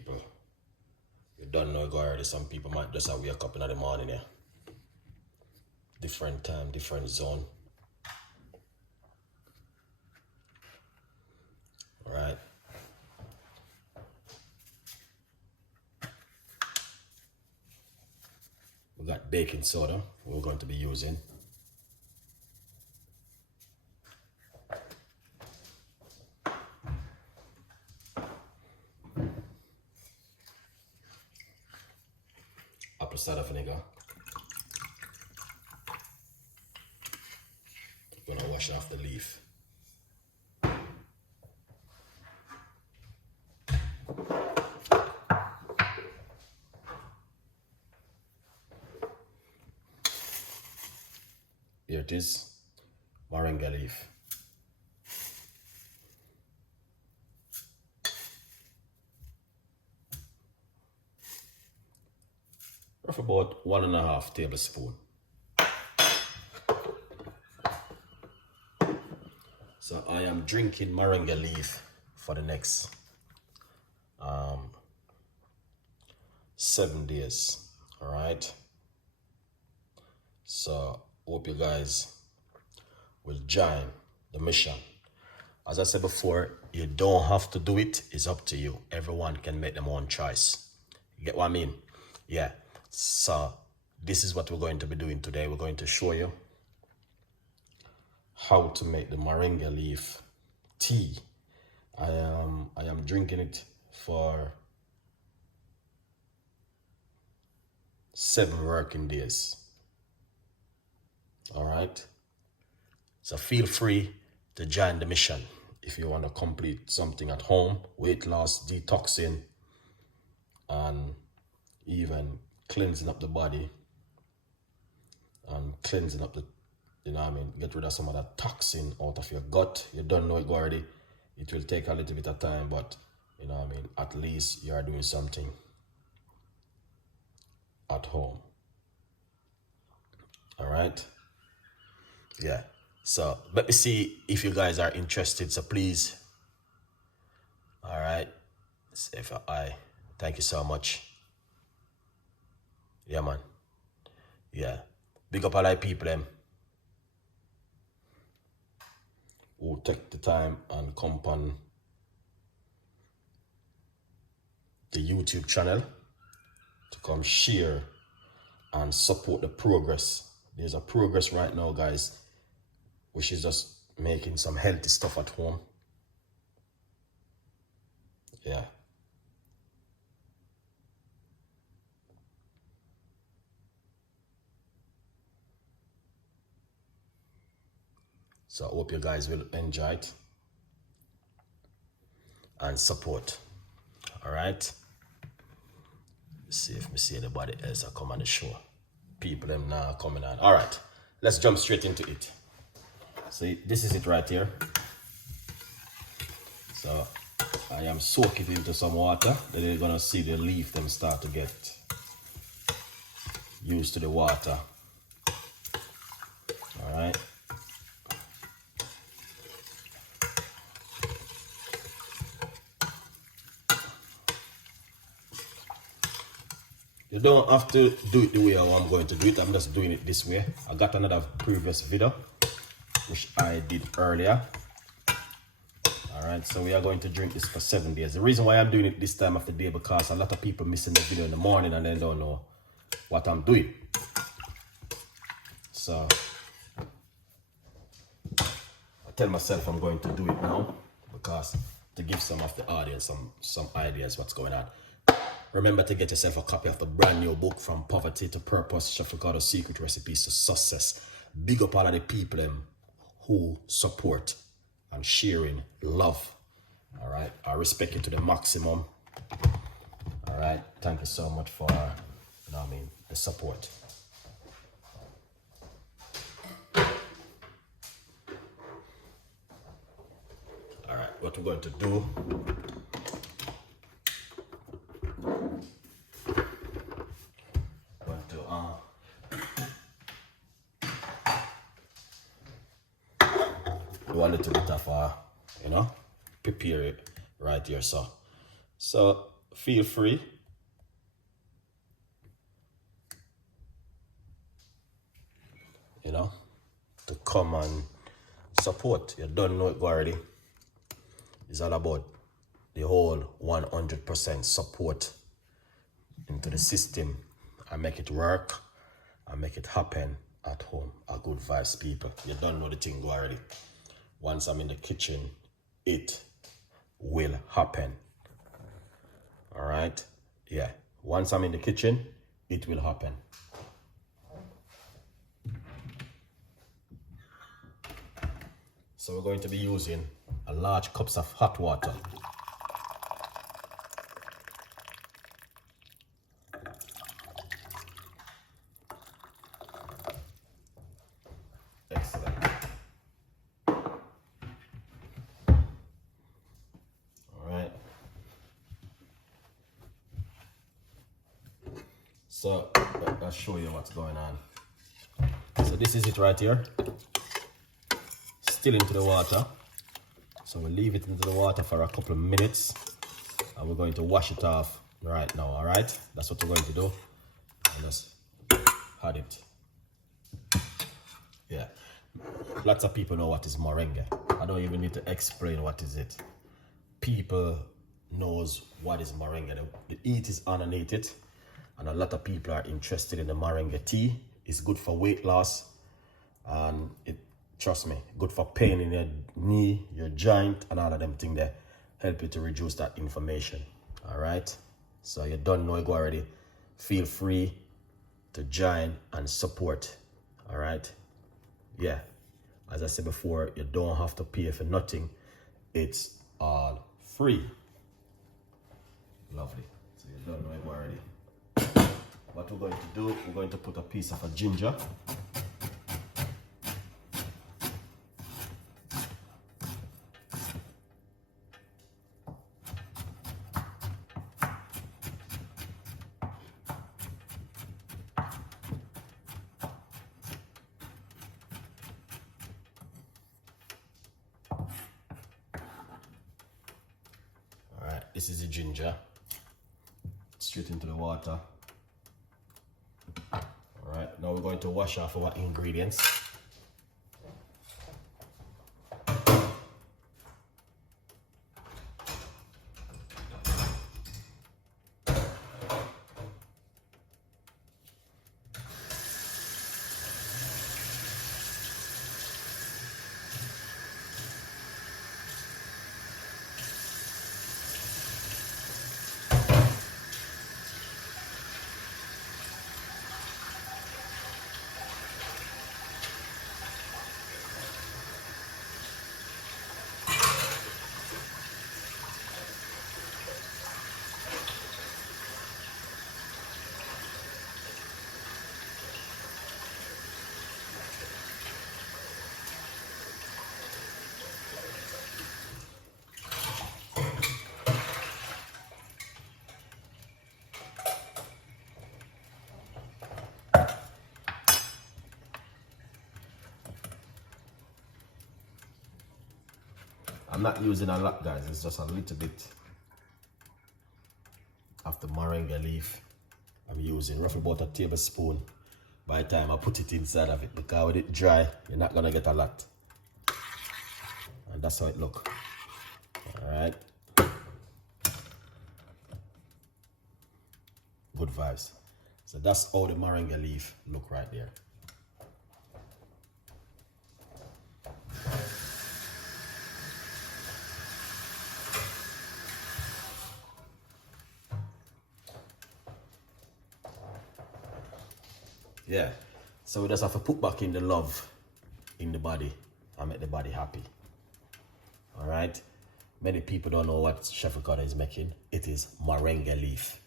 people. You don't know already. Some people might just have wake up in the morning here. Different time, different zone. All right. We got baking soda we're going to be using. Apple cider vinegar. I'm gonna wash off the leaf. Here it is, moringa leaf. Rough about 1.5 tablespoons. So I am drinking moringa leaf for the next 7 days. All right. So hope you guys will join the mission. As I said before, you don't have to do it. It's up to you. Everyone can make their own choice. You get what I mean? Yeah. So this is what we're going to be doing today. We're going to show you how to make the moringa leaf tea. I am drinking it for 7 working days. All right. So feel free to join the mission if you want to complete something at home, weight loss, detoxing, and even cleansing up the body and cleansing up the, you know what I mean, get rid of some of that toxin out of your gut. You don't know it already. It will take a little bit of time, but you know what I mean, at least you are doing something at home. All right. Yeah. So let me see if you guys are interested. So please. All right. Say for I. Thank you so much. Yeah, man. Yeah. Big up all our people them who take the time and come on the YouTube channel to come share and support the progress. There's a progress right now, guys, which is just making some healthy stuff at home. Yeah. So I hope you guys will enjoy it and support. All right. See if me see anybody else are come on the show. People them now coming on. All right. Let's jump straight into it. So this is it right here. So I am soaking it into some water. Then you're gonna see the leaf them start to get used to the water. All right. You don't have to do it the way I'm going to do it. I'm just doing it this way. I got another previous video which I did earlier. All right, so we are going to drink this for 7 days. The reason why I'm doing it this time of the day because a lot of people missing the video in the morning and they don't know what I'm doing. So I tell myself I'm going to do it now because to give some of the audience some ideas what's going on. Remember to get yourself a copy of the brand new book, From Poverty to Purpose, Chef Ricardo's Secret Recipes to Success. Big up all of the people who support and sharing love. All right. I respect you to the maximum. All right. Thank you so much for, you know what I mean, the support. All right. What we're going to do. We want a little bit of, you know, prepare it right here. So feel free to come and support. You don't know it already. It's all about the whole 100% support into the system. I make it work. I make it happen at home. A good vibes, people. You don't know the thing already. Once I'm in the kitchen, it will happen. All right? Yeah. Once I'm in the kitchen, it will happen. So we're going to be using a large cups of hot water. Excellent. All right. So I'll show you what's going on. So this is it right here. Still into the water. So we'll leave it into the water for a couple of minutes and we're going to wash it off right now. All right, that's what we're going to do. And just add it. Yeah, lots of people know what is moringa. I don't even need to explain what is it. People knows what is moringa. The heat is underneath it, and a lot of people are interested in the moringa tea. It's good for weight loss, and it, trust me, good for pain in your knee, your joint, and all of them things that help you to reduce that inflammation. All right, so you don't know it already. Feel free to join and support. All right, yeah, as I said before, you don't have to pay for nothing. It's all free. Lovely. So you don't know it already. What we're going to do, we're going to put a piece of a ginger. This is the ginger, straight into the water. All right, now we're going to wash off our ingredients. I'm not using a lot, guys. It's just a little bit of the moringa leaf. I'm using roughly about a tablespoon by the time I put it inside of it, because with it dry, you're not gonna get a lot. And that's how it look. All right. Good vibes. So that's how the moringa leaf look right there. Yeah, so we just have to put back in the love in the body and make the body happy. All right, many people don't know what Chef Ricardo is making. It is moringa leaf.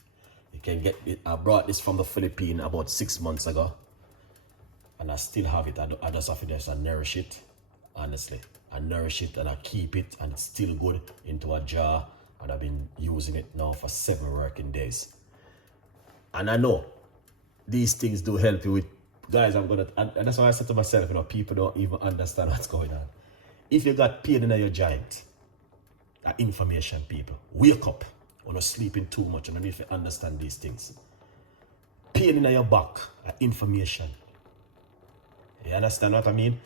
You can get it. I brought this from the Philippines about 6 months ago, and I still have it. I just have to just nourish it. Honestly, I nourish it and I keep it, and it's still good into a jar, and I've been using it now for 7 working days. And I know these things do help you with, guys, and that's why I said to myself, people don't even understand what's going on. If you got pain in your joint, that information, people, wake up. You You're not sleeping too much. You don't need to understand these things. Pain in your back, information. You understand what I mean?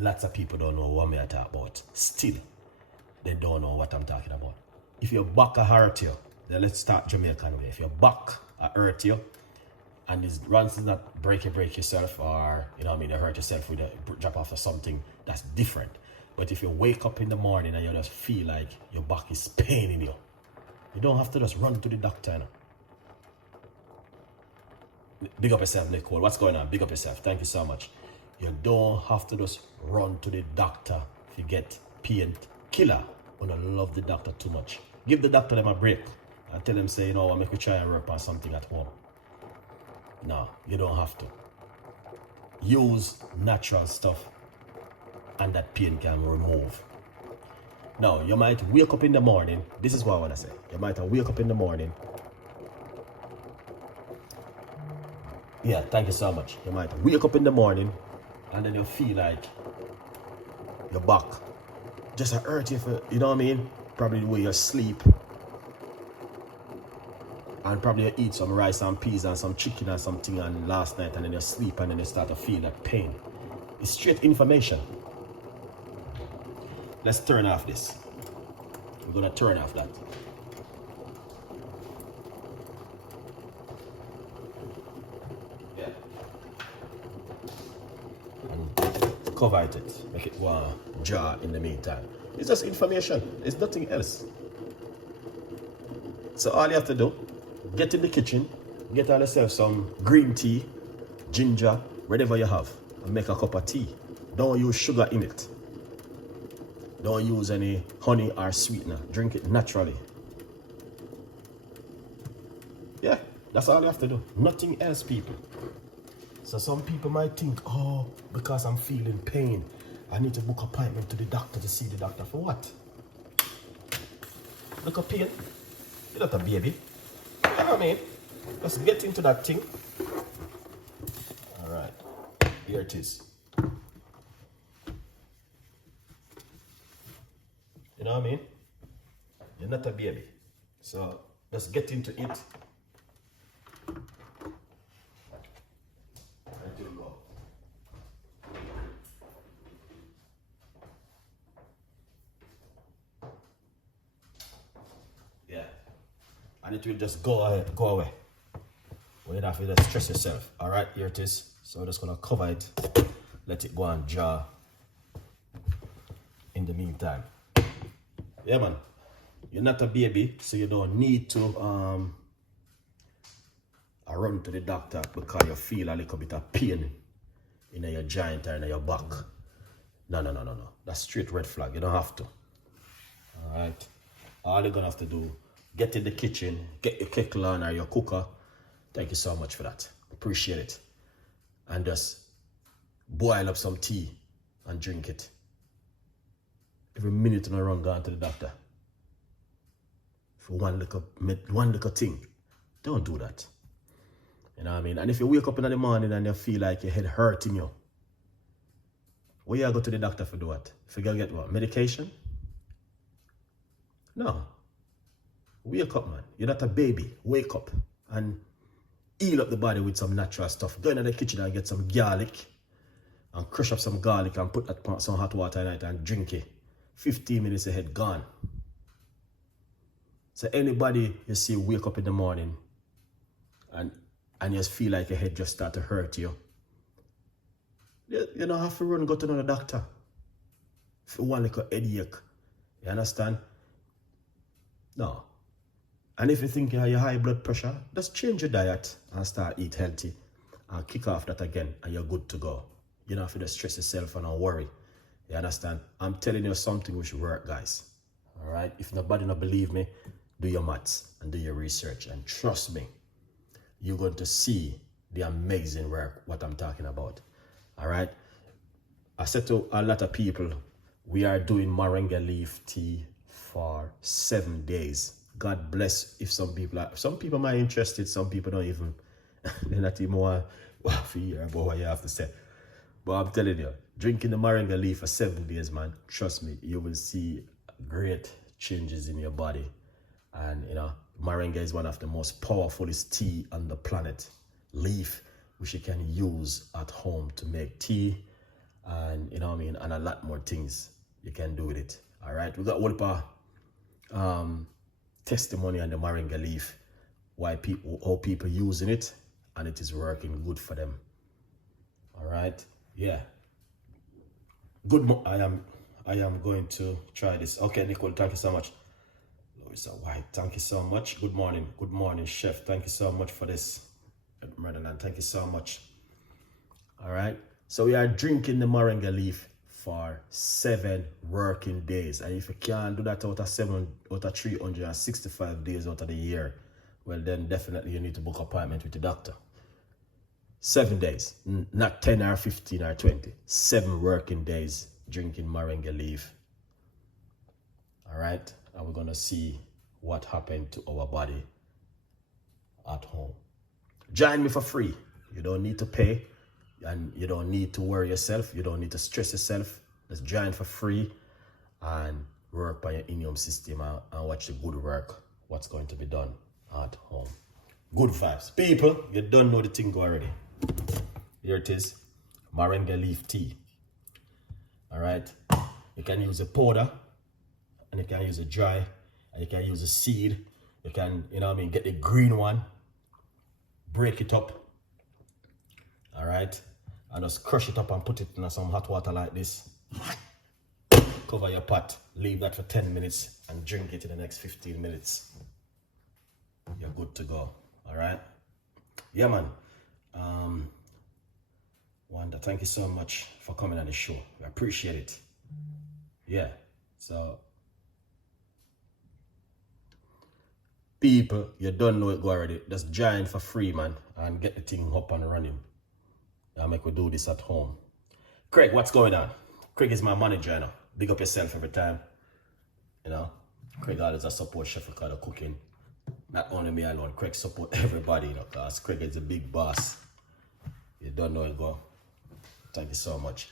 Lots of people don't know what I'm talking about. Still, they don't know what I'm talking about. If your back hurt you, then let's start Jamaican way. If your back hurt you, and this runs is not break yourself, or you hurt yourself with a drop off or something, that's different. But if you wake up in the morning and you just feel like your back is paining you, you don't have to just run to the doctor. Big up yourself, Nicole. What's going on? Big up yourself. Thank you so much. You don't have to just run to the doctor if you get pain killer. You don't love the doctor too much. Give the doctor them a break and tell them, say, I make you try and work on something at home. No, you don't have to. Use natural stuff and that pain can remove. Now, you might wake up in the morning. This is what I want to say. You might wake up in the morning. Yeah, thank you so much. You might wake up in the morning and then you feel like your back just hurt you for, you know what I mean? Probably the way you sleep. And probably you eat some rice and peas and some chicken and something and last night, and then you sleep and then you start to feel that pain. It's straight information. Let's turn off this. We're gonna turn off that. Yeah. And cover it. Make it one jar in the meantime. It's just information. It's nothing else. So all you have to do, get in the kitchen, get yourself some green tea, ginger, whatever you have, and make a cup of tea. Don't use sugar in it. Don't use any honey or sweetener. Drink it naturally. Yeah, that's all you have to do. Nothing else, people. So some people might think, oh, because I'm feeling pain, I need to book an appointment to the doctor to see the doctor. For what? Look at pain. You're not a baby. You know what I mean? Let's get into that thing. All right. Here it is. You know what I mean? You're not a baby. So let's get into it. Let it go. Yeah. And it will just go away. You don't have to just stress yourself. All right, here it is. So I'm just gonna cover it. Let it go and jar in the meantime. Yeah, man. You're not a baby, so you don't need to run to the doctor because you feel a little bit of pain in your joint or in your back. No. That's straight red flag. You don't have to. All right. All you're gonna have to do, get in the kitchen, get your kettle on or your cooker. Thank you so much for that. Appreciate it. And just boil up some tea and drink it. Every minute in a run, going to the doctor for one little thing. Don't do that. You know what I mean? And if you wake up in the morning and you feel like your head hurting you, where you go to the doctor for do what? If you go get what? Medication? No. Wake up, man. You're not a baby. Wake up and heal up the body with some natural stuff. Go into the kitchen and get some garlic and crush up some garlic and put that some hot water in it and drink it. 15 minutes ahead, gone. So anybody you see wake up in the morning and you just feel like your head just start to hurt you, you don't have to run and go to another doctor for one little headache. You understand? No. And if you think you have your high blood pressure, just change your diet and start eat healthy and kick off that again and you're good to go. You don't have to just stress yourself and not worry. You understand? I'm telling you something which work, guys. All right? If nobody don't believe me, do your maths and do your research. And trust me, you're going to see the amazing work, what I'm talking about. All right? I said to a lot of people, we are doing moringa leaf tea for 7 days. God bless if some people might be interested, some people don't even, they're not even want to hear about what you have to say. But I'm telling you, drinking the moringa leaf for 7 days, man, trust me, you will see great changes in your body. And, Moringa is one of the most powerfulest tea on the planet. Leaf, which you can use at home to make tea, and you know what I mean, and a lot more things you can do with it. All right, we got all testimony on the Moringa leaf, how people using it, and it is working good for them. All right, yeah. I am going to try this. Okay, Nicole, thank you so much. Louisa White, thank you so much. Good morning, chef. Thank you so much for this. Merdanan, thank you so much. All right, so we are drinking the Moringa leaf for 7 working days, and if you can't do that out of 365 days out of the year, well, then definitely you need to book an appointment with the doctor. 7 days, not 10 or 15 or 20. 7 working days drinking Moringa leaf. All right, and we're gonna see what happened to our body at home. Join me for free. You don't need to pay, and you don't need to worry yourself. You don't need to stress yourself. Just join for free and work by your immune system and watch the good work, what's going to be done at home. Good vibes. People, you don't know the thing already. Here it is, Moringa leaf tea. All right, you can use a powder, and you can use a dry, and you can use a seed. You can, you know what I mean, get the green one, break it up. All right, and just crush it up and put it in some hot water like this. Cover your pot, leave that for 10 minutes, and drink it in the next 15 minutes. You're good to go. All right, yeah, man. Wanda, thank you so much for coming on the show. I appreciate it. Yeah, so people, you don't know it go already. Just join for free, man, and get the thing up and running. I'll make we do this at home. Craig, what's going on? Craig is my manager, you know. Big up yourself every time. You know, Craig always a support Chef Ricardo cooking. Not only me alone, Craig support everybody, you know, because Craig is a big boss. You don't know it go. Thank you so much.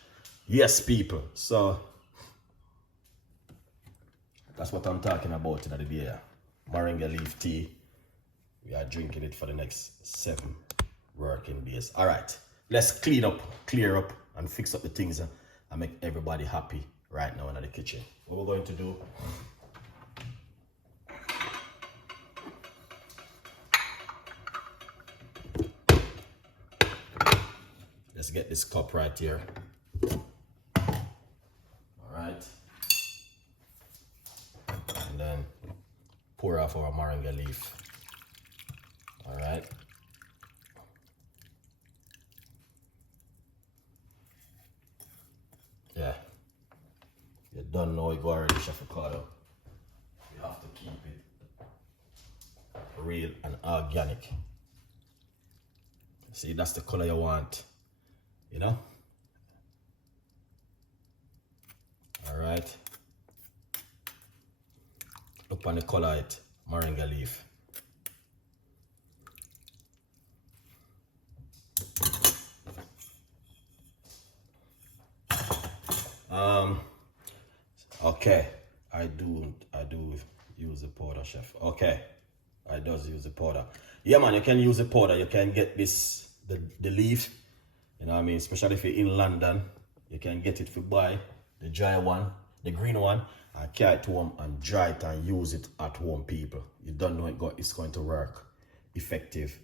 Yes, people. So that's what I'm talking about in the day. Moringa leaf tea. We are drinking it for the next 7 working days. All right, let's clean up, clear up, and fix up the things and make everybody happy right now in the kitchen. What we're going to do, let's get this cup right here. All right. And then pour off our Moringa leaf. All right. Yeah. You don't know it go already, Chef Ricardo. You have to keep it real and organic. See, that's the color you want. You know? All right. Look on the color it, Moringa leaf. Okay, I do use the powder, chef. Okay, I does use the powder. Yeah, man, you can use the powder. You can get this, the leaf, you know what I mean, especially if you're in London, you can get it for buy, the dry one, the green one, and carry it home and dry it and use it at home, people. You don't know it's going to work effective